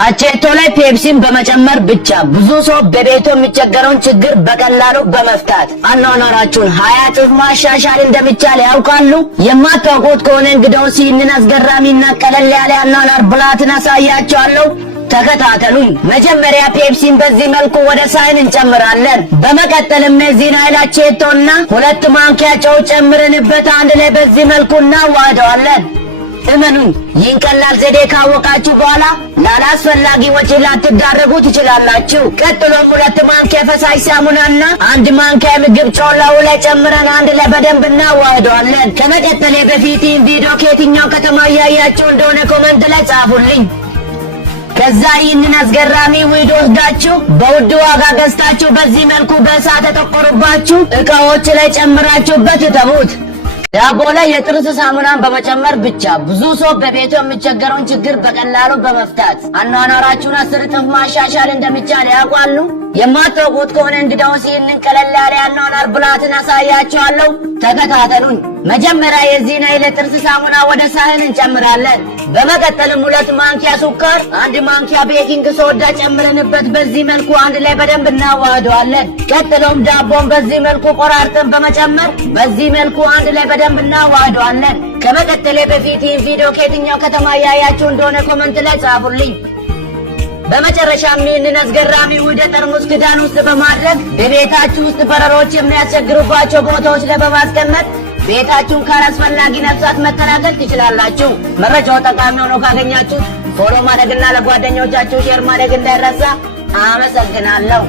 አቼቶ ላይ ፔፕሲን በመጨመር ብቻ ብዙ ሰው በቤቱ የሚቸገረውን ችግር በቀላሉ በመፍታት አኗኗራችሁን 20 እጥፍ ማሻሻል እንደሚቻል ያውቃሉ? የማታውቁት ከሆነ እንግዲያውስ ይህንን አስገራሚና ቀለል ያለ አኗኗር ብልሃትን አሳያችኋለሁ። ተከታተሉኝ። መጀመሪያ ፔፕሲን በዚህ መልኩ ወደ ሳህን እንጨምራለን። በመቀጠልም እዚህን ኃይል አቼቶና 2 ማንኪያ ጨው ጨምረንበት አንድ ላይ በዚህ መልኩ እናዋህደዋለን። እመኑኝ፣ ይህን ቀላል ዘዴ ካወቃችሁ በኋላ ላላስፈላጊ ወጪ ላትዳረጉ ትችላላችሁ። ቀጥሎም 2 ማንኪያ ፈሳሽ ሳሙናና 1 ማንኪያ ምግብ ጮላው ላይ ጨምረን አንድ ላይ በደንብ እናዋህደዋለን። ከመቀጠሌ በፊት ይህን ቪዲዮ ከየትኛው ከተማ እያያችሁ እንደሆነ ኮመንት ላይ ጻፉልኝ። ከዛ ይህንን አስገራሚ ውህድ ወስዳችሁ በውድ ዋጋ ገዝታችሁ በዚህ መልኩ በእሳት የተቆሩባችሁ እቃዎች ላይ ጨምራችሁበት እጠቡት። ዳቦ ላይ የጥርስ ሳሙናን በመጨመር ብቻ ብዙ ሰው በቤቱ የሚቸገረውን ችግር በቀላሉ በመፍታት አኗኗራችሁን 10 እጥፍ ማሻሻል እንደሚቻል ያውቃሉ? የማታውቁት ከሆነ እንግዲያውስ ይህንን ቀለል ያለ አኗኗር ብልሃትን አሳያችኋለሁ። ተከታተሉኝ። መጀመሪያ የዚህን ኃይል ጥርስ ሳሙና ወደ ሳህን እንጨምራለን። በመቀጠልም 2 ማንኪያ ሱካር፣ 1 ማንኪያ ቤኪንግ ሶዳ ጨምረንበት በዚህ መልኩ አንድ ላይ በደንብ እናዋህደዋለን። ቀጥሎም ዳቦን በዚህ መልኩ ቆራርጠን በመጨመር በዚህ መልኩ አንድ ላይ በደንብ እናዋህደዋለን። ከመቀጠሌ በፊት ይህን ቪዲዮ ከየትኛው ከተማ ያያችሁ እንደሆነ ኮመንት ላይ ጻፉልኝ። በመጨረሻም ይህንን አስገራሚ ውህድ ጠርሙስ ክዳን ውስጥ በማድረግ በቤታችሁ ውስጥ በረሮች የሚያስቸግሩባቸው ቦታዎች ላይ በማስቀመጥ ቤታችሁን ካላስፈላጊ ነፍሳት መከላከል ትችላላችሁ። መረጃው ጠቃሚ ሆኖ ካገኛችሁ ፎሎ ማድረግና ለጓደኞቻችሁ ሼር ማድረግ እንዳይረሳ። አመሰግናለሁ።